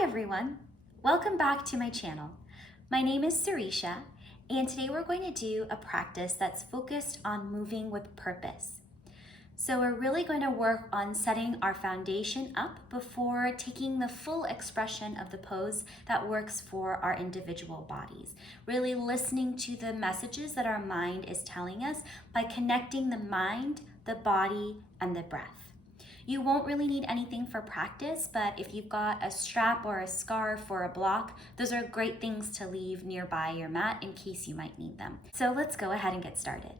Hi everyone, welcome back to my channel. My name is Sireesha, and today we're going to do a practice that's focused on moving with purpose. So we're really going to work on setting our foundation up before taking the full expression of the pose that works for our individual bodies. Really listening to the messages that our mind is telling us by connecting the mind, the body, and the breath. You won't really need anything for practice, but if you've got a strap or a scarf or a block, those are great things to leave nearby your mat in case you might need them. So let's go ahead and get started.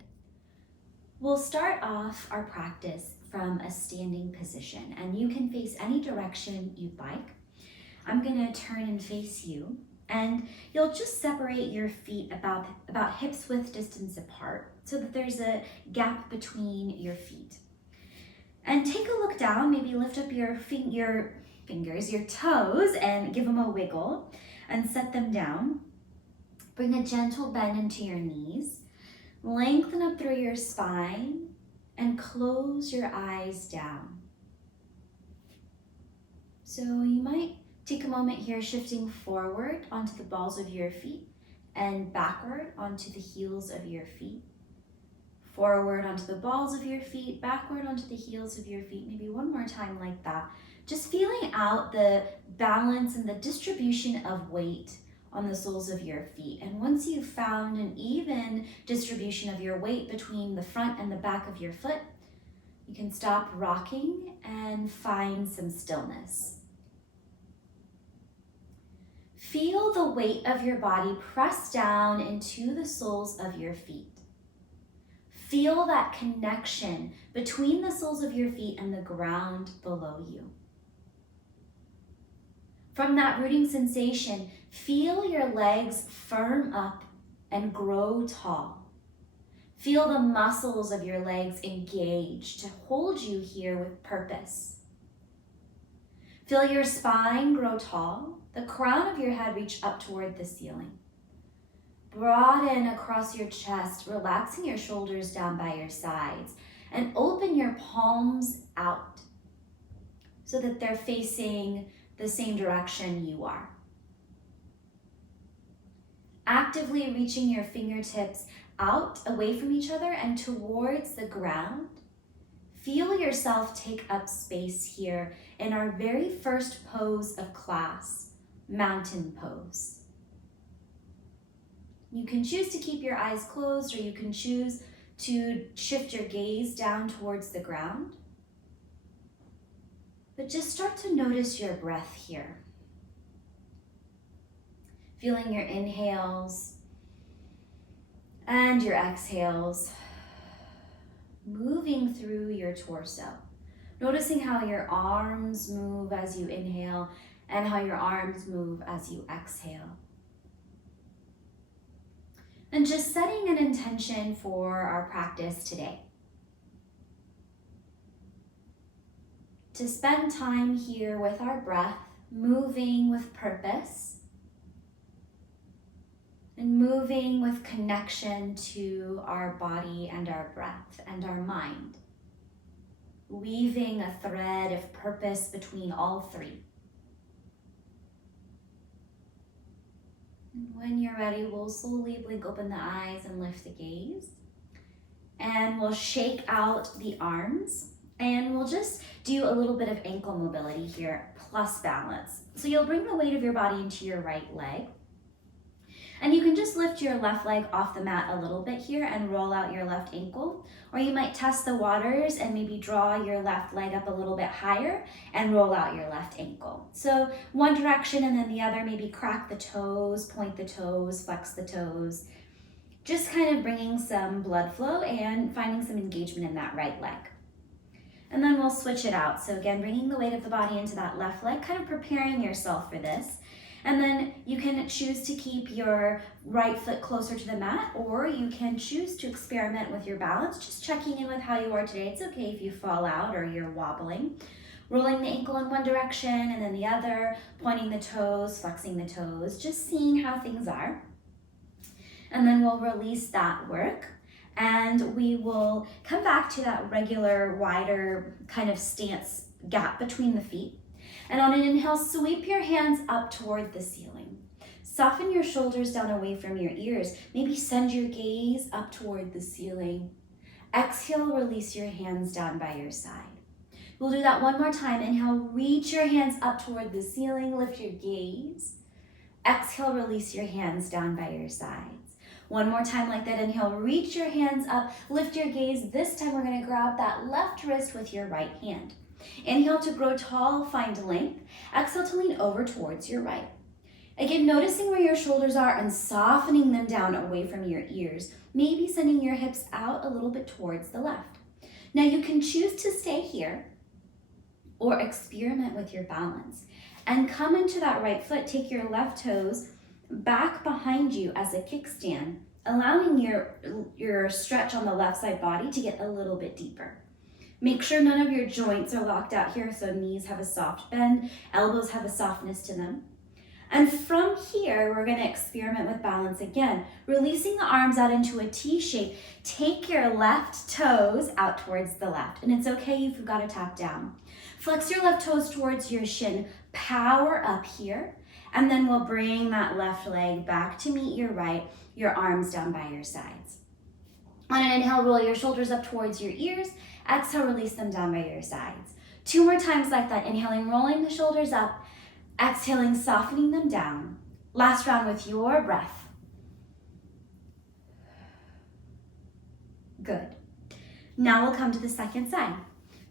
We'll start off our practice from a standing position, and you can face any direction you'd like. I'm gonna turn and face you, and you'll just separate your feet about hips width distance apart so that there's a gap between your feet. And take a look down, maybe lift up your fingers, your toes, and give them a wiggle and set them down. Bring a gentle bend into your knees. Lengthen up through your spine and close your eyes down. So you might take a moment here shifting forward onto the balls of your feet and backward onto the heels of your feet. Forward onto the balls of your feet, backward onto the heels of your feet, maybe one more time like that. Just feeling out the balance and the distribution of weight on the soles of your feet. And once you've found an even distribution of your weight between the front and the back of your foot, you can stop rocking and find some stillness. Feel the weight of your body press down into the soles of your feet. Feel that connection between the soles of your feet and the ground below you. From that rooting sensation, feel your legs firm up and grow tall. Feel the muscles of your legs engage to hold you here with purpose. Feel your spine grow tall, the crown of your head reach up toward the ceiling. Broaden across your chest, relaxing your shoulders down by your sides, and open your palms out so that they're facing the same direction you are. Actively reaching your fingertips out, away from each other and towards the ground. Feel yourself take up space here in our very first pose of class, mountain pose. You can choose to keep your eyes closed, or you can choose to shift your gaze down towards the ground. But just start to notice your breath here. Feeling your inhales and your exhales, moving through your torso. Noticing how your arms move as you inhale and how your arms move as you exhale. And just setting an intention for our practice today. To spend time here with our breath, moving with purpose, and moving with connection to our body and our breath and our mind. Weaving a thread of purpose between all three. When you're ready, we'll slowly blink open the eyes and lift the gaze. And we'll shake out the arms, and we'll just do a little bit of ankle mobility here, plus balance. So you'll bring the weight of your body into your right leg. And you can just lift your left leg off the mat a little bit here and roll out your left ankle. Or you might test the waters and maybe draw your left leg up a little bit higher and roll out your left ankle. So one direction and then the other, maybe crack the toes, point the toes, flex the toes. Just kind of bringing some blood flow and finding some engagement in that right leg. And then we'll switch it out. So again, bringing the weight of the body into that left leg, kind of preparing yourself for this. And then you can choose to keep your right foot closer to the mat, or you can choose to experiment with your balance, just checking in with how you are today. It's okay if you fall out or you're wobbling. Rolling the ankle in one direction and then the other, pointing the toes, flexing the toes, just seeing how things are. And then we'll release that work. And we will come back to that regular, wider kind of stance gap between the feet. And on an inhale, sweep your hands up toward the ceiling. Soften your shoulders down away from your ears. Maybe send your gaze up toward the ceiling. Exhale, release your hands down by your side. We'll do that one more time. Inhale, reach your hands up toward the ceiling, lift your gaze. Exhale, release your hands down by your sides. One more time like that. Inhale, reach your hands up, lift your gaze. This time we're gonna grab that left wrist with your right hand. Inhale to grow tall, find length. Exhale to lean over towards your right. Again, noticing where your shoulders are and softening them down away from your ears. Maybe sending your hips out a little bit towards the left. Now you can choose to stay here or experiment with your balance. And come into that right foot, take your left toes back behind you as a kickstand, allowing your stretch on the left side body to get a little bit deeper. Make sure none of your joints are locked out here, so knees have a soft bend, elbows have a softness to them. And from here, we're gonna experiment with balance again. Releasing the arms out into a T shape, take your left toes out towards the left. And it's okay if you've got to tap down. Flex your left toes towards your shin, power up here, and then we'll bring that left leg back to meet your right, your arms down by your sides. On an inhale, roll your shoulders up towards your ears. Exhale, release them down by your sides. 2 more times like that. Inhaling, rolling the shoulders up. Exhaling, softening them down. Last round with your breath. Good. Now we'll come to the second side.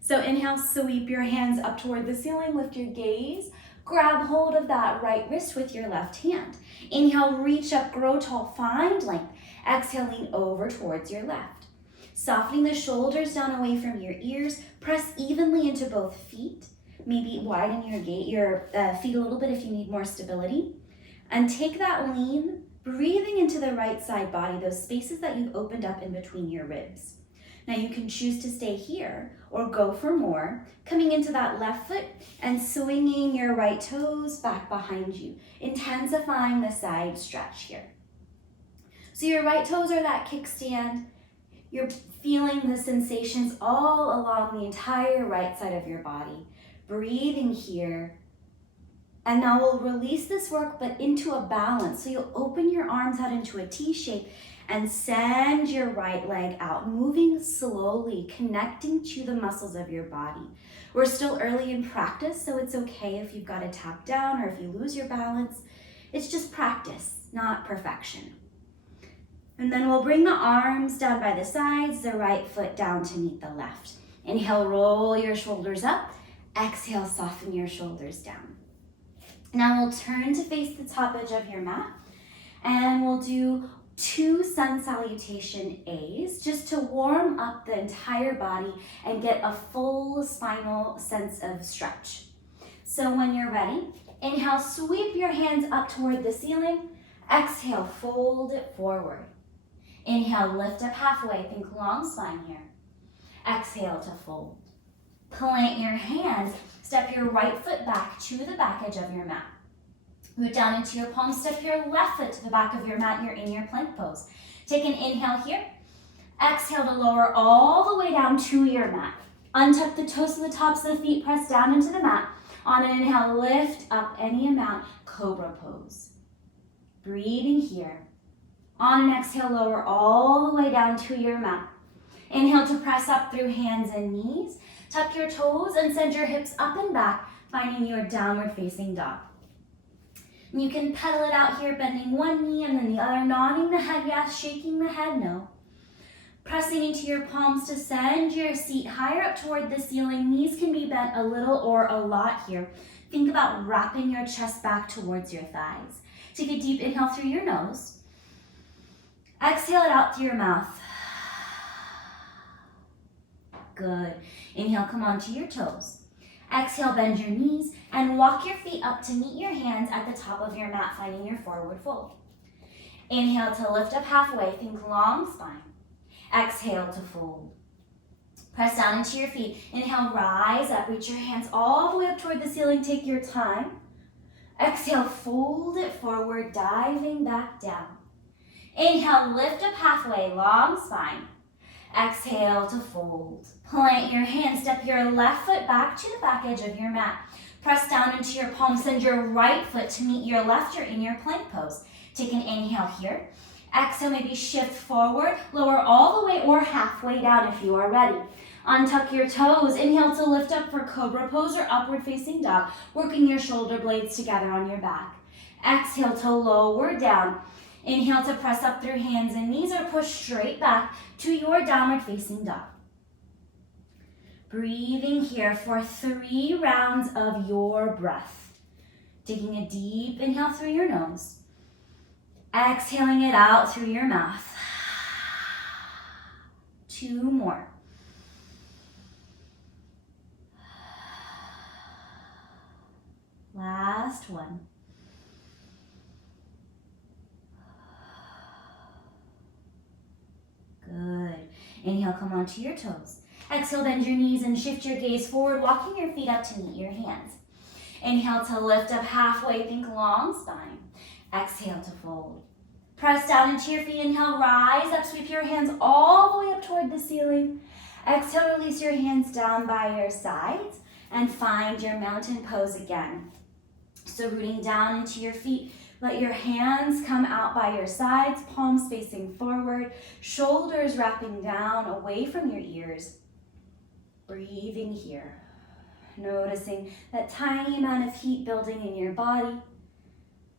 So inhale, sweep your hands up toward the ceiling, lift your gaze. Grab hold of that right wrist with your left hand. Inhale, reach up, grow tall, find length. Exhale, lean over towards your left. Softening the shoulders down away from your ears. Press evenly into both feet. Maybe widen your feet a little bit if you need more stability. And take that lean, breathing into the right side body, those spaces that you've opened up in between your ribs. Now you can choose to stay here or go for more, coming into that left foot and swinging your right toes back behind you, intensifying the side stretch here. So your right toes are that kickstand. You're feeling the sensations all along the entire right side of your body. Breathing here. And now we'll release this work, but into a balance. So you'll open your arms out into a T shape and send your right leg out, moving slowly, connecting to the muscles of your body. We're still early in practice, so it's okay if you've got to tap down or if you lose your balance. It's just practice, not perfection. And then we'll bring the arms down by the sides, the right foot down to meet the left. Inhale, roll your shoulders up. Exhale, soften your shoulders down. Now we'll turn to face the top edge of your mat and we'll do 2 sun salutation A's just to warm up the entire body and get a full spinal sense of stretch. So when you're ready, inhale, sweep your hands up toward the ceiling. Exhale, fold it forward. Inhale, lift up halfway, think long spine here. Exhale to fold. Plant your hands, step your right foot back to the back edge of your mat. Root down into your palms, step your left foot to the back of your mat, you're in your plank pose. Take an inhale here. Exhale to lower all the way down to your mat. Untuck the toes to the tops of the feet, press down into the mat. On an inhale, lift up any amount, cobra pose. Breathing here. On an exhale, lower all the way down to your mat. Inhale to press up through hands and knees. Tuck your toes and send your hips up and back, finding your downward facing dog. And you can pedal it out here, bending one knee and then the other, nodding the head yes, shaking the head no. Pressing into your palms to send your seat higher up toward the ceiling. Knees can be bent a little or a lot here. Think about wrapping your chest back towards your thighs. Take a deep inhale through your nose. Exhale it out through your mouth. Good. Inhale, come onto your toes. Exhale, bend your knees and walk your feet up to meet your hands at the top of your mat, finding your forward fold. Inhale to lift up halfway, think long spine. Exhale to fold. Press down into your feet. Inhale, rise up, reach your hands all the way up toward the ceiling, take your time. Exhale, fold it forward, diving back down. Inhale, lift up halfway, long spine. Exhale to fold. Plant your hands, step your left foot back to the back edge of your mat. Press down into your palms. Send your right foot to meet your left. You're in your plank pose. Take an inhale here. Exhale, maybe shift forward. Lower all the way or halfway down if you are ready. Untuck your toes. Inhale to lift up for cobra pose or upward facing dog, working your shoulder blades together on your back. Exhale to lower down. Inhale to press up through hands and knees or push straight back to your downward facing dog. Breathing here for 3 rounds of your breath. Taking a deep inhale through your nose. Exhaling it out through your mouth. 2 more. Last one. Good. Inhale, come onto your toes. Exhale, bend your knees and shift your gaze forward, walking your feet up to meet your hands. Inhale to lift up halfway, think long spine. Exhale to fold. Press down into your feet. Inhale, rise up, sweep your hands all the way up toward the ceiling. Exhale, release your hands down by your sides and find your mountain pose again. So rooting down into your feet, let your hands come out by your sides, palms facing forward, shoulders wrapping down away from your ears. Breathing here, noticing that tiny amount of heat building in your body,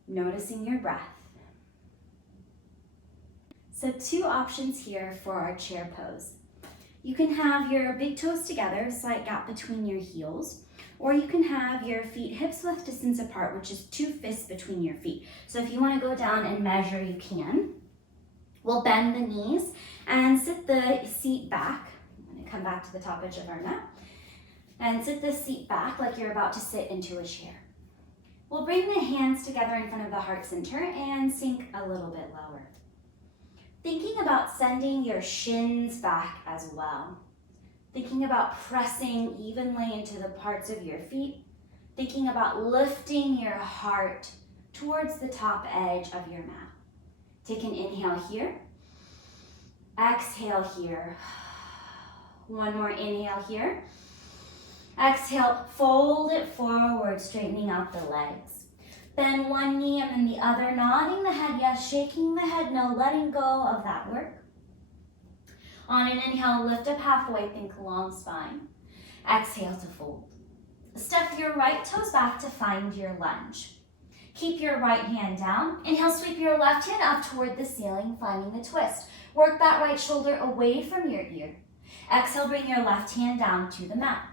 noticing your breath. So 2 options here for our chair pose. You can have your big toes together, slight gap between your heels, or you can have your feet hips width distance apart, which is 2 fists between your feet. So if you want to go down and measure, you can. We'll bend the knees and sit the seat back. I'm going to come back to the top edge of our mat and sit the seat back like you're about to sit into a chair. We'll bring the hands together in front of the heart center and sink a little bit lower. Thinking about sending your shins back as well. Thinking about pressing evenly into the parts of your feet. Thinking about lifting your heart towards the top edge of your mat. Take an inhale here. Exhale here. One more inhale here. Exhale, fold it forward, straightening out the legs. Bend one knee and then the other, nodding the head yes, shaking the head no, letting go of that work. On an inhale, lift up halfway, think long spine. Exhale to fold. Step your right toes back to find your lunge. Keep your right hand down. Inhale, sweep your left hand up toward the ceiling, finding the twist. Work that right shoulder away from your ear. Exhale, bring your left hand down to the mat.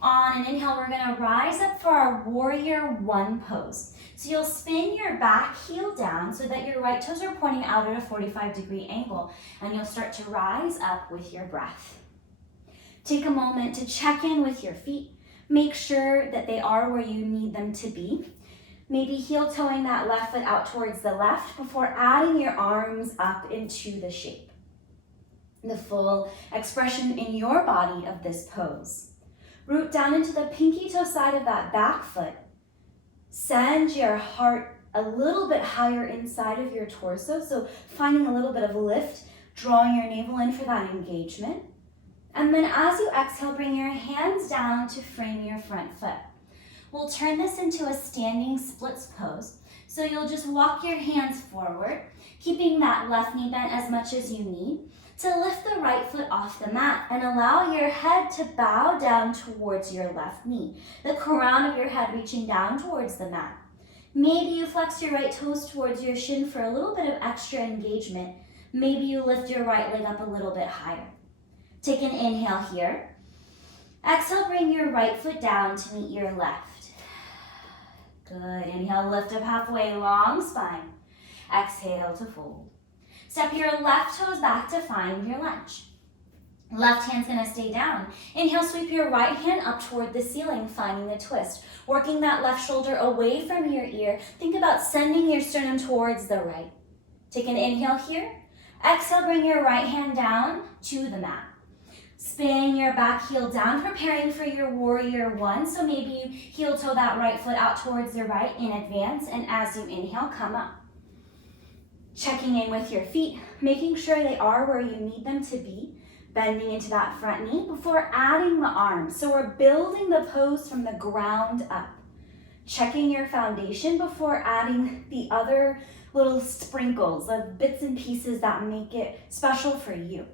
On an inhale, we're going to rise up for our warrior 1 pose. So you'll spin your back heel down so that your right toes are pointing out at a 45-degree angle, and you'll start to rise up with your breath. Take a moment to check in with your feet. Make sure that they are where you need them to be. Maybe heel toeing that left foot out towards the left before adding your arms up into the shape. The full expression in your body of this pose. Root down into the pinky toe side of that back foot. Send your heart a little bit higher inside of your torso, so finding a little bit of lift, drawing your navel in for that engagement. And then as you exhale, bring your hands down to frame your front foot. We'll turn this into a standing splits pose. So you'll just walk your hands forward, keeping that left knee bent as much as you need, to lift the right foot off the mat and allow your head to bow down towards your left knee, the crown of your head reaching down towards the mat. Maybe you flex your right toes towards your shin for a little bit of extra engagement. Maybe you lift your right leg up a little bit higher. Take an inhale here. Exhale, bring your right foot down to meet your left. Good. Inhale, lift up halfway, long spine. Exhale to fold. Step your left toes back to find your lunge. Left hand's gonna stay down. Inhale, sweep your right hand up toward the ceiling, finding the twist. Working that left shoulder away from your ear. Think about sending your sternum towards the right. Take an inhale here. Exhale, bring your right hand down to the mat. Spin your back heel down, preparing for your warrior 1. So maybe you heel toe that right foot out towards the right in advance, and as you inhale, come up. Checking in with your feet, making sure they are where you need them to be. bending into that front knee before adding the arms. So we're building the pose from the ground up. Checking your foundation before adding the other little sprinkles of bits and pieces that make it special for you.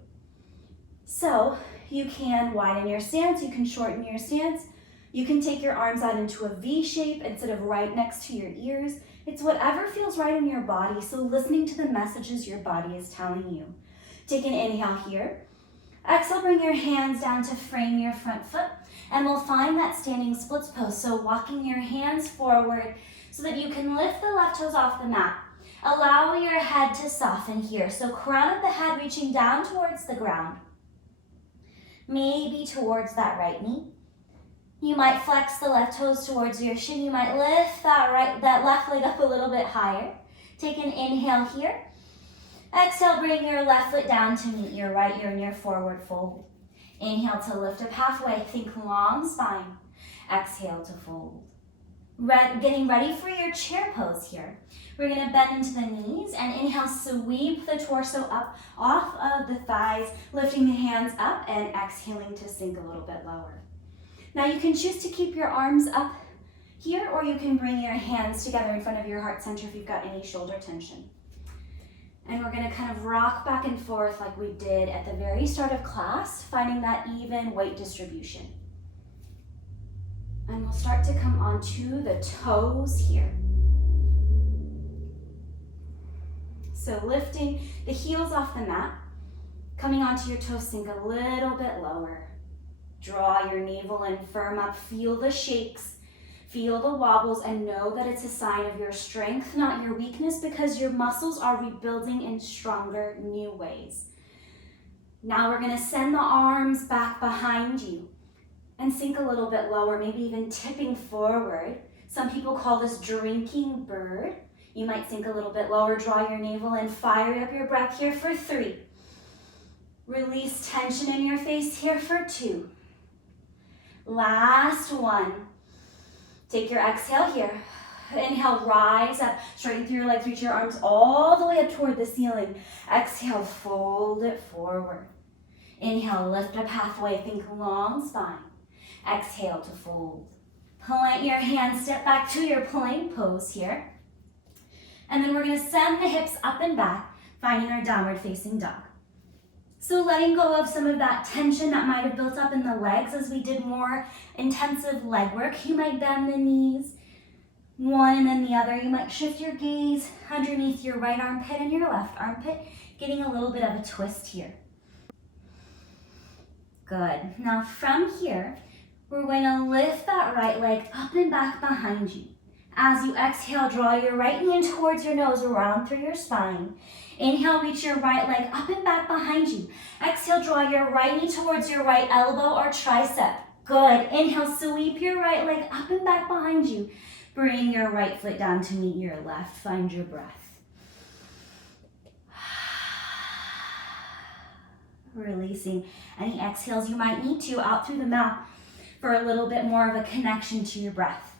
So you can widen your stance, you can shorten your stance, you can take your arms out into a V shape instead of right next to your ears. It's whatever feels right in your body, so listening to the messages your body is telling you. Take an inhale here. Exhale, bring your hands down to frame your front foot, and we'll find that standing splits pose. So walking your hands forward so that you can lift the left toes off the mat. Allow your head to soften here. So crown of the head reaching down towards the ground, maybe towards that right knee. You might flex the left toes towards your shin. You might lift that left leg up a little bit higher. Take an inhale here. Exhale, bring your left foot down to meet your right. You're in your forward fold. Inhale to lift up halfway. Think long spine. Exhale to fold. Getting ready for your chair pose here. We're going to bend into the knees and inhale, sweep the torso up off of the thighs, lifting the hands up and exhaling to sink a little bit lower. Now you can choose to keep your arms up here, or you can bring your hands together in front of your heart center if you've got any shoulder tension. And we're going to kind of rock back and forth like we did at the very start of class, finding that even weight distribution. And we'll start to come onto the toes here. So lifting the heels off the mat, coming onto your toes, sink a little bit lower. Draw your navel in, firm up, feel the shakes, feel the wobbles, and know that it's a sign of your strength, not your weakness, because your muscles are rebuilding in stronger, new ways. Now we're going to send the arms back behind you and sink a little bit lower, maybe even tipping forward. Some people call this drinking bird. You might sink a little bit lower, draw your navel in, fire up your breath here for 3. Release tension in your face here for 2. Last 1. Take your exhale here. Inhale, rise up, straighten through your legs, reach your arms all the way up toward the ceiling. Exhale, fold it forward. Inhale, lift up halfway, think long spine. Exhale to fold. Plant your hands, step back to your plank pose here. And then we're going to send the hips up and back, finding our downward facing dog. So letting go of some of that tension that might have built up in the legs as we did more intensive leg work. You might bend the knees, one and then the other. You might shift your gaze underneath your right armpit and your left armpit, getting a little bit of a twist here. Good. Now from here, we're going to lift that right leg up and back behind you. As you exhale, draw your right knee in towards your nose, around through your spine. Inhale, reach your right leg up and back behind you. Exhale, draw your right knee towards your right elbow or tricep. Good. Inhale, sweep your right leg up and back behind you. Bring your right foot down to meet your left. Find your breath. Releasing any exhales you might need to out through the mouth for a little bit more of a connection to your breath.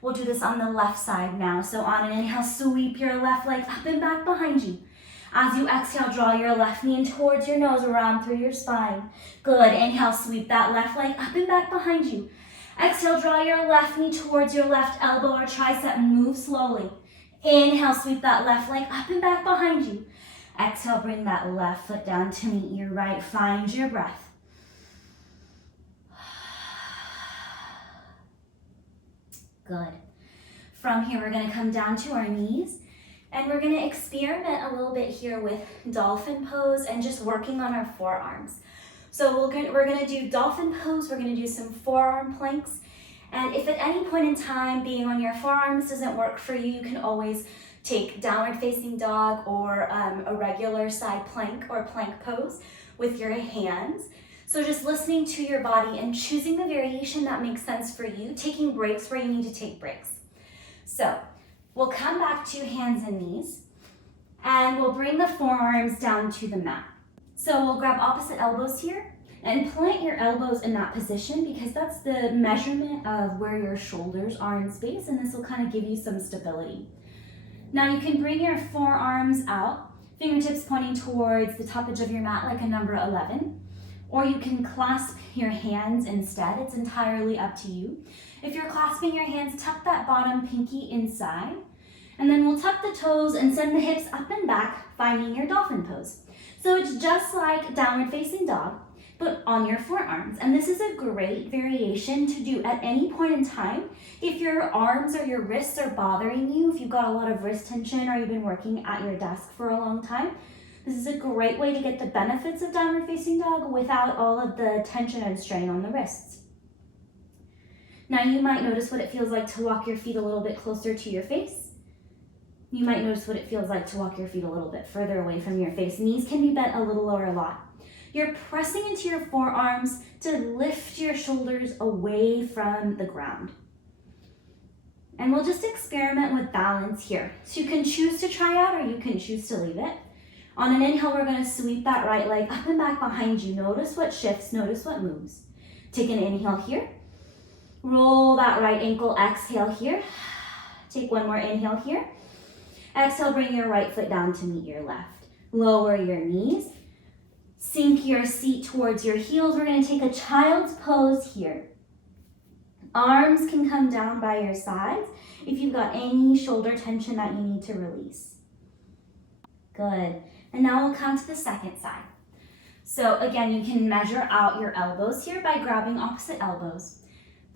We'll do this on the left side now. So on an inhale, sweep your left leg up and back behind you. As you exhale, draw your left knee in towards your nose, around through your spine. Good. Inhale, sweep that left leg up and back behind you. Exhale, draw your left knee towards your left elbow or tricep. Move slowly. Inhale, sweep that left leg up and back behind you. Exhale, bring that left foot down to meet your right. Find your breath. Good. From here, we're going to come down to our knees, and we're going to experiment a little bit here with dolphin pose and just working on our forearms. So we're going to do dolphin pose. We're going to do some forearm planks. And if at any point in time being on your forearms doesn't work for you, you can always take downward facing dog or a regular side plank or plank pose with your hands. So just listening to your body and choosing the variation that makes sense for you, taking breaks where you need to take breaks. So we'll come back to hands and knees, and we'll bring the forearms down to the mat. So we'll grab opposite elbows here and plant your elbows in that position, because that's the measurement of where your shoulders are in space, and this will kind of give you some stability. Now you can bring your forearms out, fingertips pointing towards the top edge of your mat like a number 11. or you can clasp your hands instead. It's entirely up to you. If you're clasping your hands, tuck that bottom pinky inside, and then we'll tuck the toes and send the hips up and back, finding your dolphin pose. So it's just like downward facing dog, but on your forearms. And this is a great variation to do at any point in time. If your arms or your wrists are bothering you, if you've got a lot of wrist tension or you've been working at your desk for a long time, this is a great way to get the benefits of downward facing dog without all of the tension and strain on the wrists. Now you might notice what it feels like to walk your feet a little bit closer to your face. You might notice what it feels like to walk your feet a little bit further away from your face. Knees can be bent a little or a lot. You're pressing into your forearms to lift your shoulders away from the ground. And we'll just experiment with balance here. So you can choose to try out or you can choose to leave it. On an inhale, we're going to sweep that right leg up and back behind you. Notice what shifts, notice what moves. Take an inhale here. Roll that right ankle, exhale here. Take one more inhale here. Exhale, bring your right foot down to meet your left. Lower your knees. Sink your seat towards your heels. We're going to take a child's pose here. Arms can come down by your sides if you've got any shoulder tension that you need to release. Good. And now we'll come to the second side. So again, you can measure out your elbows here by grabbing opposite elbows,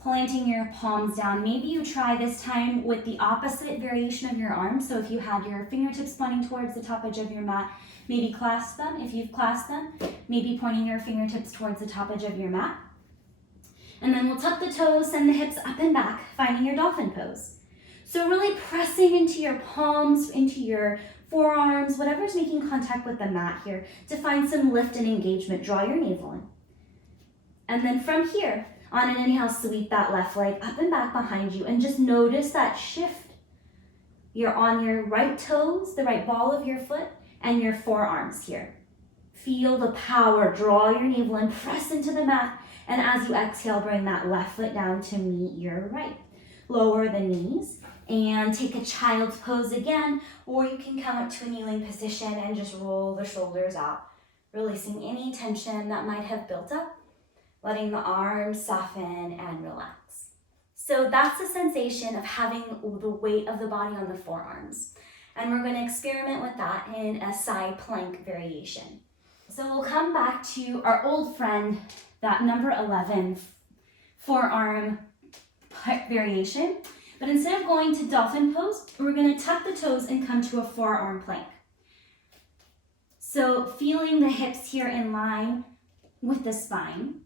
planting your palms down. Maybe you try this time with the opposite variation of your arms. So if you had your fingertips pointing towards the top edge of your mat, maybe clasp them. If you've clasped them, maybe pointing your fingertips towards the top edge of your mat. And then we'll tuck the toes, send the hips up and back, finding your dolphin pose. So really pressing into your palms, into your forearms, whatever's making contact with the mat here to find some lift and engagement. Draw your navel in. And then from here, on an inhale, sweep that left leg up and back behind you and just notice that shift. You're on your right toes, the right ball of your foot, and your forearms here. Feel the power. Draw your navel in, press into the mat, and as you exhale, bring that left foot down to meet your right. Lower the knees and take a child's pose again, or you can come up to a kneeling position and just roll the shoulders out, releasing any tension that might have built up, letting the arms soften and relax. So that's the sensation of having the weight of the body on the forearms. And we're going to experiment with that in a side plank variation. So we'll come back to our old friend, that number 11 forearm variation. But instead of going to dolphin pose, we're going to tuck the toes and come to a forearm plank. So feeling the hips here in line with the spine.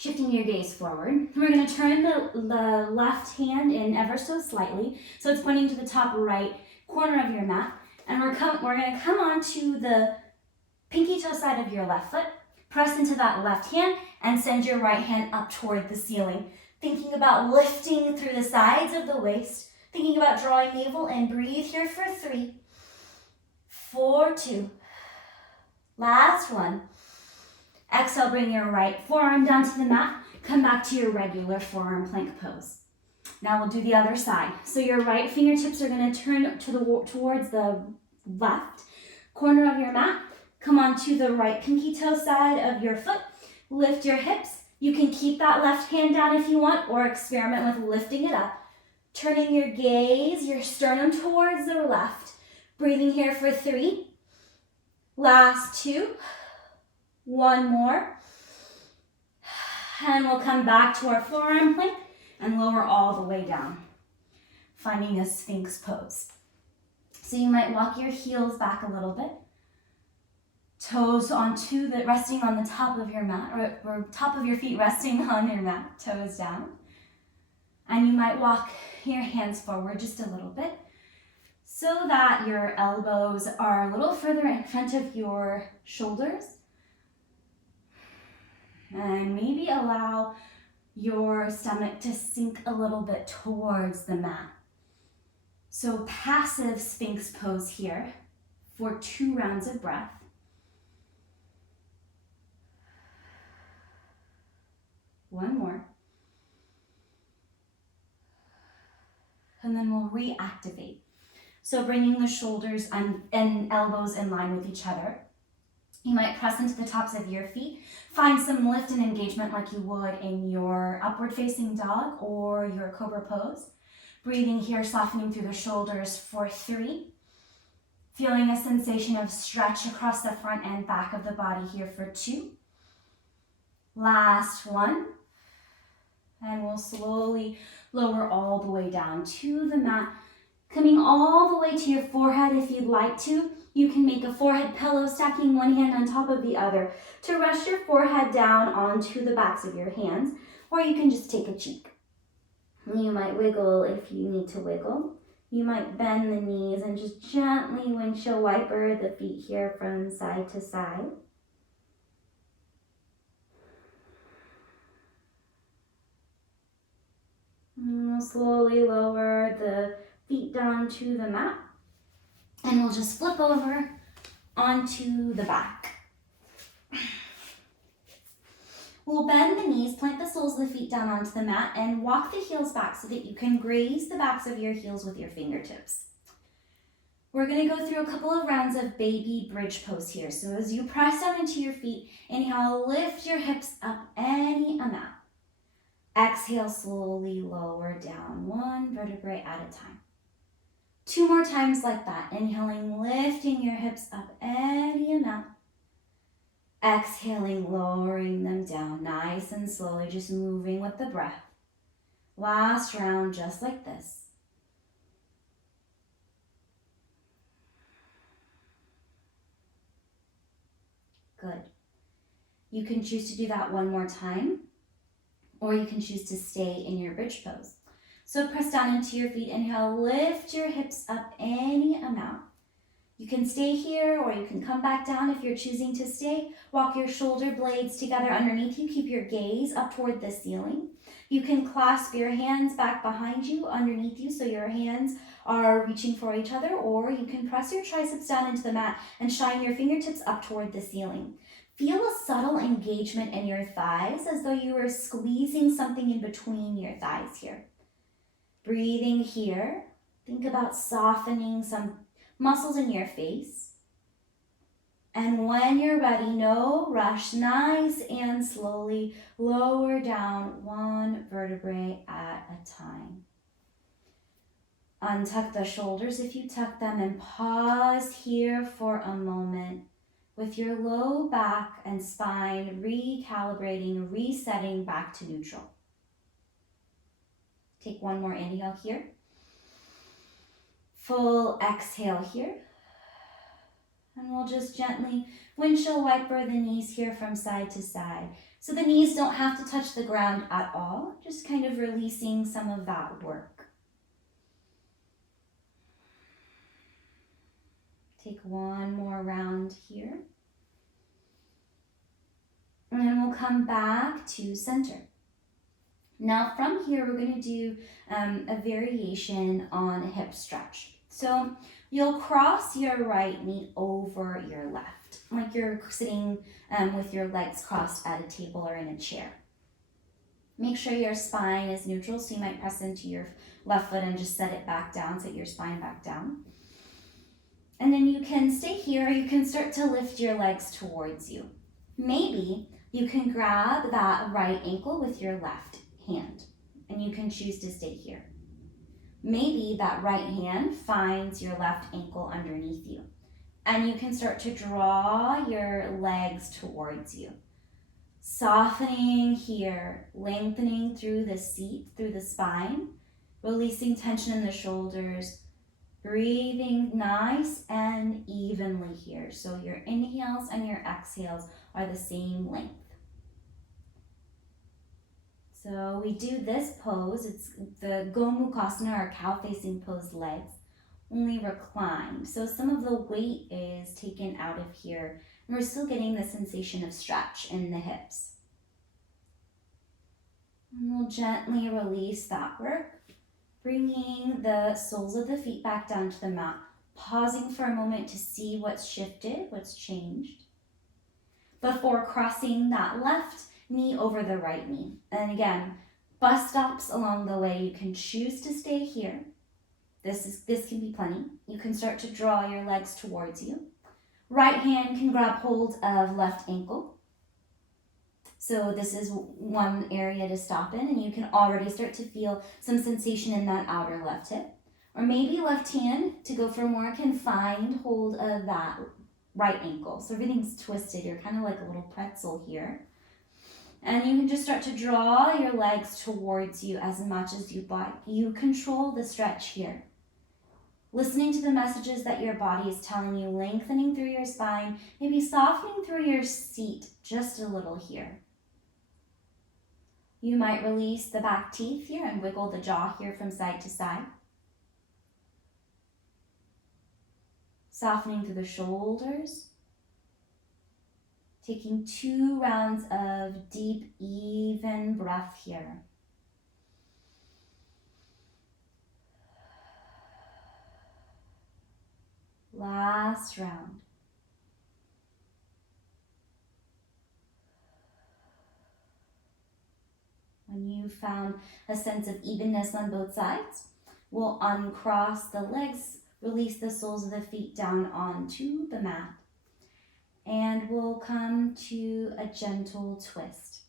Shifting your gaze forward. We're going to turn the left hand in ever so slightly, so it's pointing to the top right corner of your mat. And we're going to come onto the pinky toe side of your left foot, press into that left hand, and send your right hand up toward the ceiling. Thinking about lifting through the sides of the waist, thinking about drawing navel in. Breathe here for 3, 4, 2. Last one. Exhale, bring your right forearm down to the mat. Come back to your regular forearm plank pose. Now we'll do the other side. So your right fingertips are going to turn towards the left corner of your mat. Come onto the right pinky toe side of your foot. Lift your hips. You can keep that left hand down if you want, or experiment with lifting it up. Turning your gaze, your sternum towards the left. Breathing here for 3. Last 2. One more. And we'll come back to our forearm plank and lower all the way down, finding a Sphinx pose. So you might walk your heels back a little bit. Toes resting on the top of your mat, or top of your feet resting on your mat, toes down. And you might walk your hands forward just a little bit so that your elbows are a little further in front of your shoulders. And maybe allow your stomach to sink a little bit towards the mat. So passive Sphinx pose here for 2 rounds of breath. One more. And then we'll reactivate. So bringing the shoulders and elbows in line with each other. You might press into the tops of your feet. Find some lift and engagement like you would in your upward facing dog or your cobra pose. Breathing here, softening through the shoulders for 3. Feeling a sensation of stretch across the front and back of the body here for 2. Last 1. And we'll slowly lower all the way down to the mat, coming all the way to your forehead if you'd like to. You can make a forehead pillow, stacking one hand on top of the other to rest your forehead down onto the backs of your hands, or you can just take a cheek. You might wiggle if you need to wiggle. You might bend the knees and just gently windshield wiper the feet here from side to side. And we'll slowly lower the feet down to the mat. And we'll just flip over onto the back. We'll bend the knees, plant the soles of the feet down onto the mat, and walk the heels back so that you can graze the backs of your heels with your fingertips. We're going to go through a couple of rounds of baby bridge pose here. So as you press down into your feet, inhale, lift your hips up any amount. Exhale, slowly lower down, 1 vertebrae at a time. 2 more times like that. Inhaling, lifting your hips up any amount. Exhaling, lowering them down, nice and slowly, just moving with the breath. Last round, just like this. Good. You can choose to do that 1 more time, or you can choose to stay in your bridge pose. So press down into your feet, inhale, lift your hips up any amount. You can stay here, or you can come back down if you're choosing to stay. Walk your shoulder blades together underneath you. Keep your gaze up toward the ceiling. You can clasp your hands back behind you, underneath you, so your hands are reaching for each other, or you can press your triceps down into the mat and shine your fingertips up toward the ceiling. Feel a subtle engagement in your thighs as though you were squeezing something in between your thighs here. Breathing here. Think about softening some muscles in your face. And when you're ready, no rush, nice and slowly lower down 1 vertebrae at a time. Untuck the shoulders if you tuck them, and pause here for a moment with your low back and spine recalibrating, resetting back to neutral. Take 1 more inhale here. Full exhale here. And we'll just gently windshield wiper the knees here from side to side. So the knees don't have to touch the ground at all, just kind of releasing some of that work. Take 1 more round here. And then we'll come back to center. Now from here, we're going to do a variation on a hip stretch. So you'll cross your right knee over your left, like you're sitting with your legs crossed at a table or in a chair. Make sure your spine is neutral, so you might press into your left foot and just set it back down, set your spine back down. And then you can stay here, or you can start to lift your legs towards you. Maybe you can grab that right ankle with your left hand, and you can choose to stay here. Maybe that right hand finds your left ankle underneath you, and you can start to draw your legs towards you. Softening here, lengthening through the seat, through the spine, releasing tension in the shoulders, breathing nice and evenly here. So your inhales and your exhales are the same length. So we do this pose, it's the Gomukhasana, or cow-facing pose legs, only reclined. So some of the weight is taken out of here, and we're still getting the sensation of stretch in the hips. And we'll gently release that work, bringing the soles of the feet back down to the mat, pausing for a moment to see what's shifted, what's changed, before crossing that left knee over the right knee. And again, bus stops along the way. You can choose to stay here. This can be plenty. You can start to draw your legs towards you, Right hand can grab hold of left ankle. So this is one area to stop in, and you can already start to feel some sensation in that outer left hip. Or maybe left hand, to go for more confined hold of that right ankle. So everything's twisted. You're kind of like a little pretzel here. And you can just start to draw your legs towards you as much as you'd like. You control the stretch here. Listening to the messages that your body is telling you, lengthening through your spine, maybe softening through your seat just a little here. You might release the back teeth here and wiggle the jaw here from side to side. Softening through the shoulders. Taking 2 rounds of deep, even breath here. Last round. When you found a sense of evenness on both sides, we'll uncross the legs, release the soles of the feet down onto the mat, and we'll come to a gentle twist.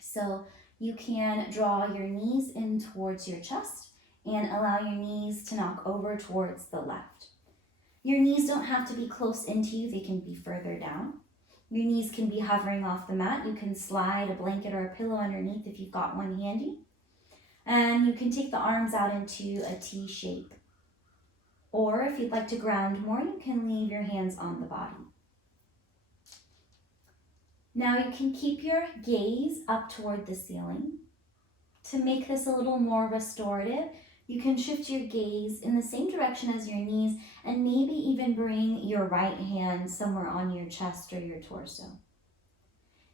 So you can draw your knees in towards your chest and allow your knees to knock over towards the left. Your knees don't have to be close into you, they can be further down. Your knees can be hovering off the mat. You can slide a blanket or a pillow underneath if you've got one handy. And you can take the arms out into a T shape. Or if you'd like to ground more, you can leave your hands on the body. Now you can keep your gaze up toward the ceiling. To make this a little more restorative, you can shift your gaze in the same direction as your knees and maybe even bring your right hand somewhere on your chest or your torso.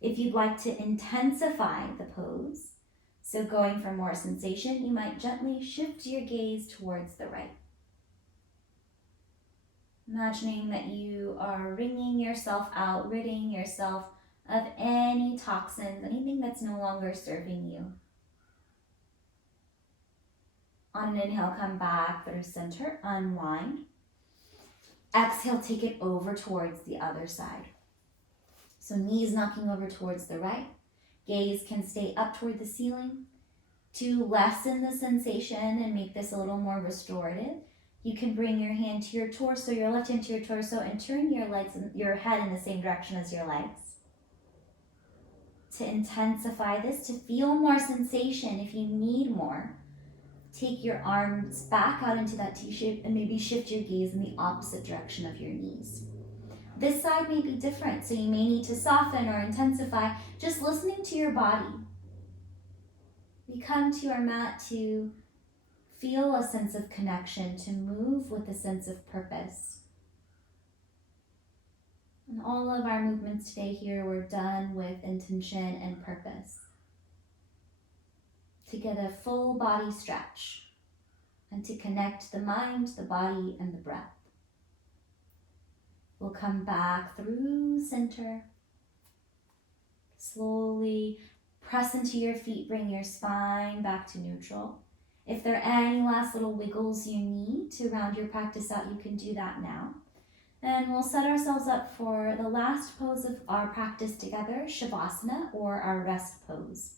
If you'd like to intensify the pose, so going for more sensation, you might gently shift your gaze towards the right. Imagining that you are wringing yourself out, ridding yourself of any toxins, anything that's no longer serving you. On an inhale, come back through center, unwind. Exhale, take it over towards the other side. So knees knocking over towards the right. Gaze can stay up toward the ceiling. To lessen the sensation and make this a little more restorative, you can bring your hand to your torso, your left hand to your torso, and turn your legs, your head in the same direction as your legs. To intensify this, to feel more sensation, if you need more, take your arms back out into that T shape and maybe shift your gaze in the opposite direction of your knees. This side may be different, so you may need to soften or intensify, just listening to your body. We come to our mat to feel a sense of connection, to move with a sense of purpose. And all of our movements today here were done with intention and purpose. To get a full body stretch and to connect the mind, the body, and the breath. We'll come back through center. Slowly press into your feet, bring your spine back to neutral. If there are any last little wiggles you need to round your practice out, you can do that now. And we'll set ourselves up for the last pose of our practice together, Shavasana, or our rest pose.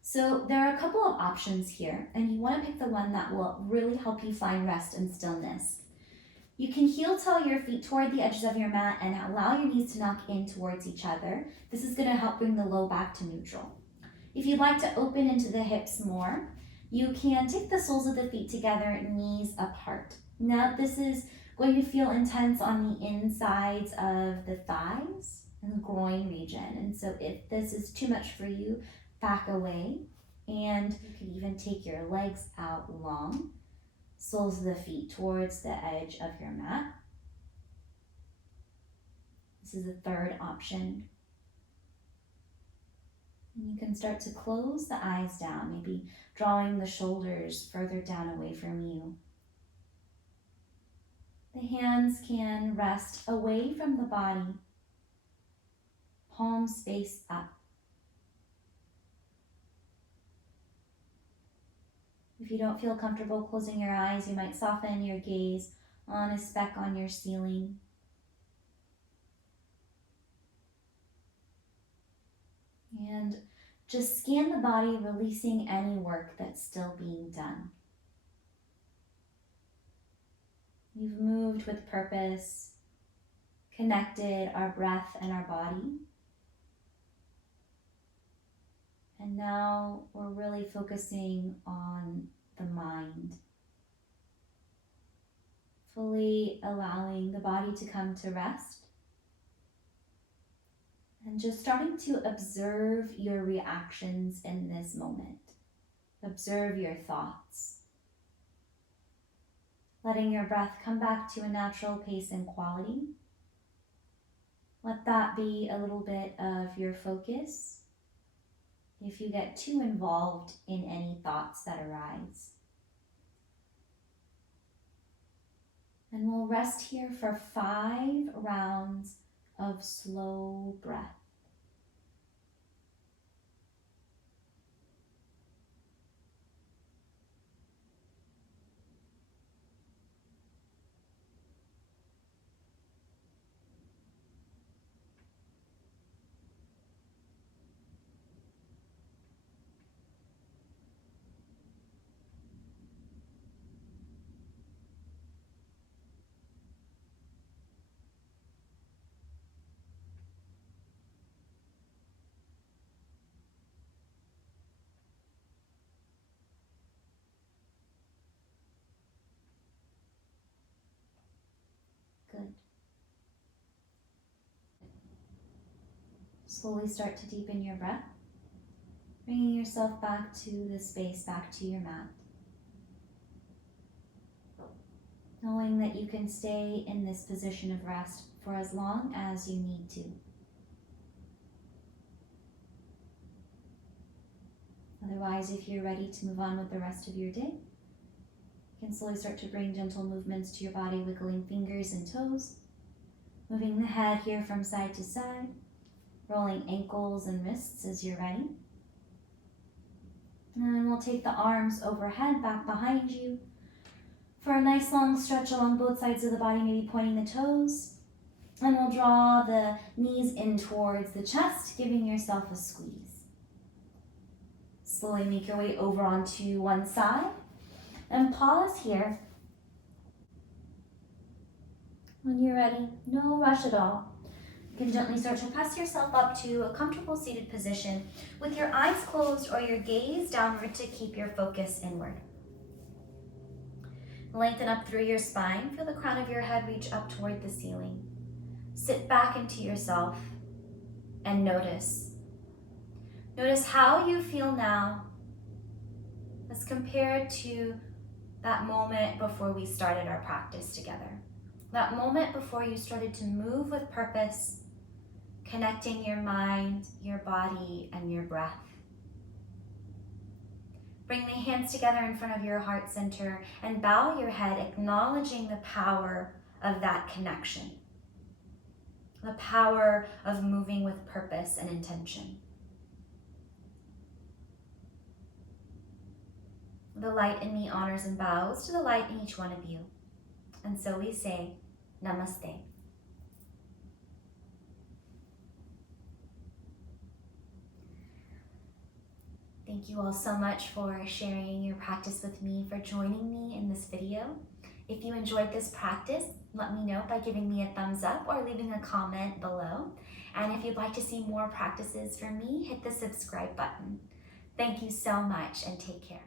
So there are a couple of options here, and you want to pick the one that will really help you find rest and stillness. You can heel-toe your feet toward the edges of your mat and allow your knees to knock in towards each other. This is going to help bring the low back to neutral. If you'd like to open into the hips more, you can take the soles of the feet together, knees apart. Now this is going to feel intense on the insides of the thighs and the groin region. And so if this is too much for you, back away. And you can even take your legs out long, soles of the feet towards the edge of your mat. This is the third option. And you can start to close the eyes down, maybe drawing the shoulders further down away from you. The hands can rest away from the body, palms face up. If you don't feel comfortable closing your eyes, you might soften your gaze on a speck on your ceiling. And just scan the body, releasing any work that's still being done. We've moved with purpose, connected our breath and our body. And now we're really focusing on the mind, fully allowing the body to come to rest and just starting to observe your reactions in this moment. Observe your thoughts, letting your breath come back to a natural pace and quality. Let that be a little bit of your focus if you get too involved in any thoughts that arise. And we'll rest here for 5 rounds of slow breath. Good. Slowly start to deepen your breath, bringing yourself back to the space, back to your mat. Knowing that you can stay in this position of rest for as long as you need to. Otherwise, if you're ready to move on with the rest of your day, you can slowly start to bring gentle movements to your body, wiggling fingers and toes, moving the head here from side to side, rolling ankles and wrists as you're ready. And then we'll take the arms overhead, back behind you, for a nice long stretch along both sides of the body, maybe pointing the toes. And we'll draw the knees in towards the chest, giving yourself a squeeze. Slowly make your way over onto one side and pause here. When you're ready, no rush at all. You can gently start to press yourself up to a comfortable seated position with your eyes closed or your gaze downward to keep your focus inward. Lengthen up through your spine. Feel the crown of your head reach up toward the ceiling. Sit back into yourself and notice. Notice how you feel now as compared to that moment before we started our practice together. That moment before you started to move with purpose, connecting your mind, your body, and your breath. Bring the hands together in front of your heart center and bow your head, acknowledging the power of that connection. The power of moving with purpose and intention. The light in me honors and bows to the light in each one of you. And so we say, Namaste. Thank you all so much for sharing your practice with me, for joining me in this video. If you enjoyed this practice, let me know by giving me a thumbs up or leaving a comment below. And if you'd like to see more practices from me, hit the subscribe button. Thank you so much and take care.